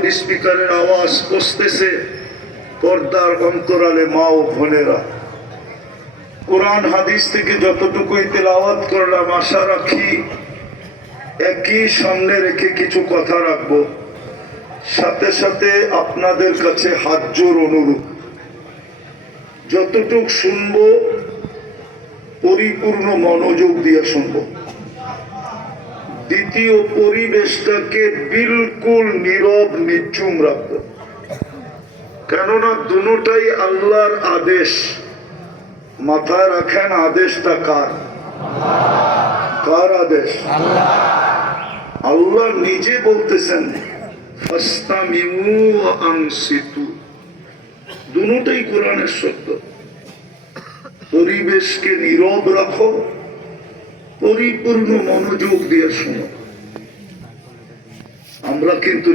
Loud স্পিকারের আওয়াজ পৌঁছতেছে, পর্দার অন্তরালে মা ও বোনেরা, কোরআন হাদিস থেকে যতটুকুই তেলাওয়াত করলাম, আশা রাখি একই সামনে রেখে কিছু কথা রাখবো। সাথে সাথে আপনাদের কাছে হাত জোর অনুরোধ, যতটুক শুনবো পরিপূর্ণ মনোযোগ দিয়ে শুনবো। দ্বিতীয়, পরিবেশটাকে বিলকুল নীরব নিঝুম রাখবো, কেননা দুটোটাই আল্লাহর আদেশ। মাথায় রাখেন, আদেশটা কার? কার আদেশ? আল্লাহ নিজে বলতেছেন ফাস্তামিউ ওয়া আনসিতু, দুটোটাই কোরআনের শব্দ। পরিবেশকে নীরব রাখো, পরিপূর্ণ মনোযোগ দিয়ে শোনো। আমরা কিন্তু